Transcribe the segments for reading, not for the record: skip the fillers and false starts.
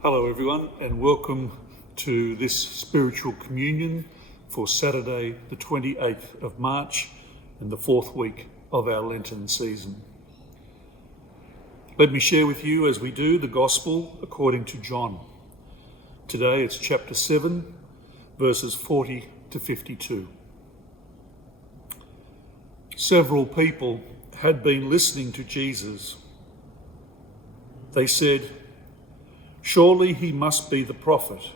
Hello everyone, and welcome to this spiritual communion for Saturday the 28th of March and the fourth week of our Lenten season. Let me share with you, as we do, the Gospel according to John. Today it's chapter 7, verses 40 to 52. Several people had been listening to Jesus. They said, "Surely he must be the prophet."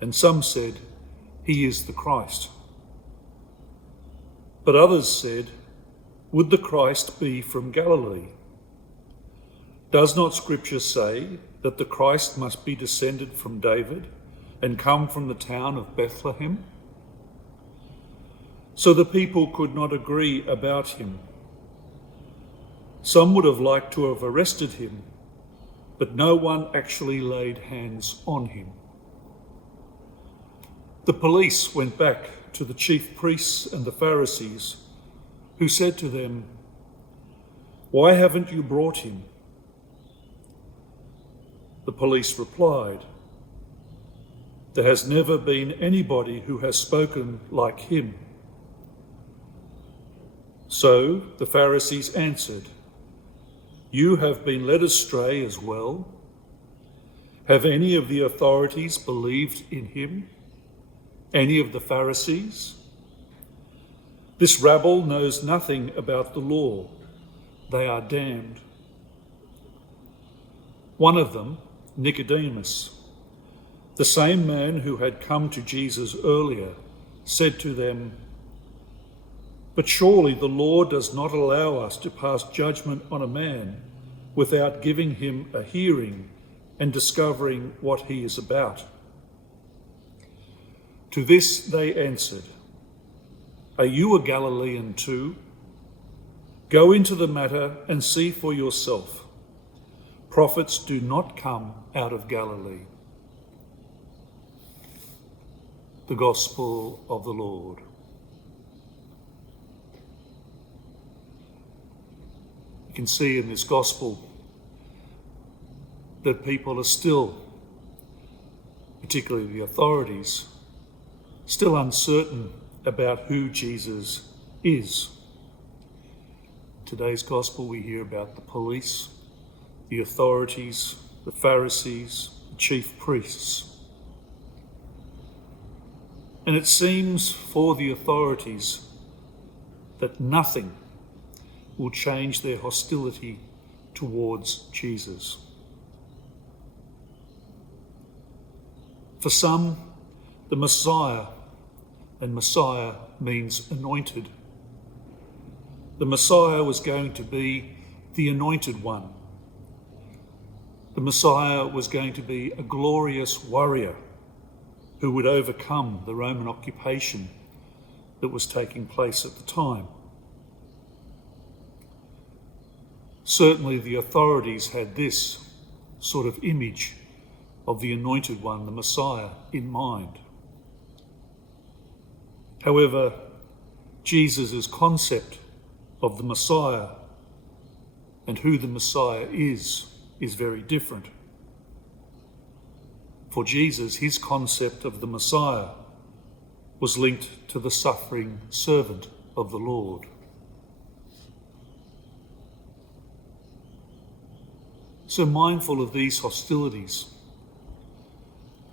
And some said, "He is the Christ." But others said, "Would the Christ be from Galilee? Does not Scripture say that the Christ must be descended from David and come from the town of Bethlehem?" So the people could not agree about him. Some would have liked to have arrested him, but no one actually laid hands on him. The police went back to the chief priests and the Pharisees, who said to them, "Why haven't you brought him?" The police replied, "There has never been anybody who has spoken like him." So the Pharisees answered, "You have been led astray as well. Have any of the authorities believed in him? Any of the Pharisees? This rabble knows nothing about the law. They are damned." One of them, Nicodemus, the same man who had come to Jesus earlier, said to them, "But surely the law does not allow us to pass judgment on a man without giving him a hearing and discovering what he is about." To this they answered, "Are you a Galilean too? Go into the matter and see for yourself. Prophets do not come out of Galilee." The Gospel of the Lord. You can see in this Gospel that people are still, particularly the authorities, still uncertain about who Jesus is. Today's Gospel we hear about the police, the authorities, the Pharisees, the chief priests. And it seems for the authorities that nothing will change their hostility towards Jesus. For some, the Messiah, and Messiah means anointed. The Messiah was going to be the anointed one. The Messiah was going to be a glorious warrior who would overcome the Roman occupation that was taking place at the time. Certainly the authorities had this sort of image of the anointed one, the Messiah, in mind. However, Jesus' concept of the Messiah and who the Messiah is very different. For Jesus, his concept of the Messiah was linked to the suffering servant of the Lord. So mindful of these hostilities,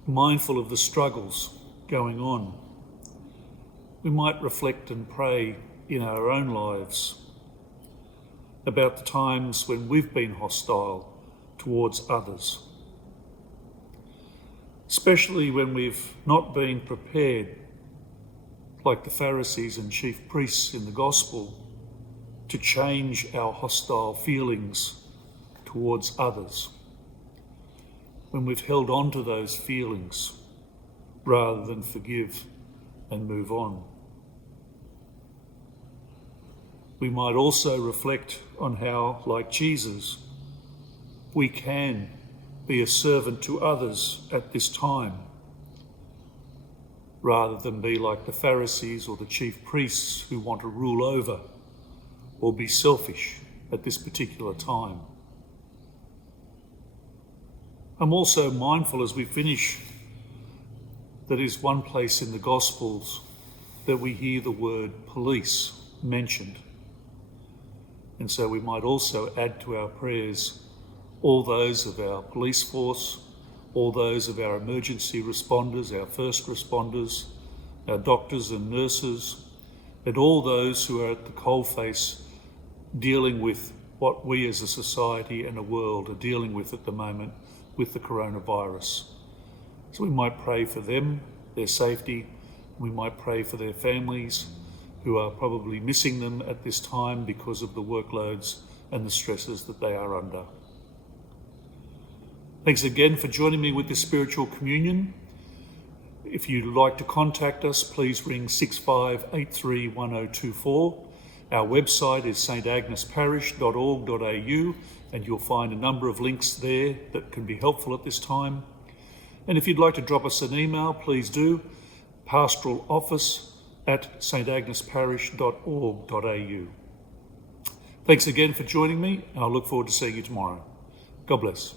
mindful of the struggles going on, we might reflect and pray in our own lives about the times when we've been hostile towards others, especially when we've not been prepared, like the Pharisees and chief priests in the Gospel, to change our hostile feelings towards others, when we've held on to those feelings rather than forgive and move on. We might also reflect on how, like Jesus, we can be a servant to others at this time, rather than be like the Pharisees or the chief priests who want to rule over or be selfish at this particular time. I'm also mindful as we finish that is one place in the Gospels that we hear the word police mentioned. And so we might also add to our prayers all those of our police force, all those of our emergency responders, our first responders, our doctors and nurses, and all those who are at the coalface dealing with what we as a society and a world are dealing with at the moment with the coronavirus. So we might pray for them, their safety. We might pray for their families who are probably missing them at this time because of the workloads and the stresses that they are under. Thanks again for joining me with this spiritual communion. If you'd like to contact us, please ring 65831024. Our website is stagnesparish.org.au, and you'll find a number of links there that can be helpful at this time. And if you'd like to drop us an email, please do, pastoraloffice@stagnesparish.org.au. Thanks again for joining me, and I look forward to seeing you tomorrow. God bless.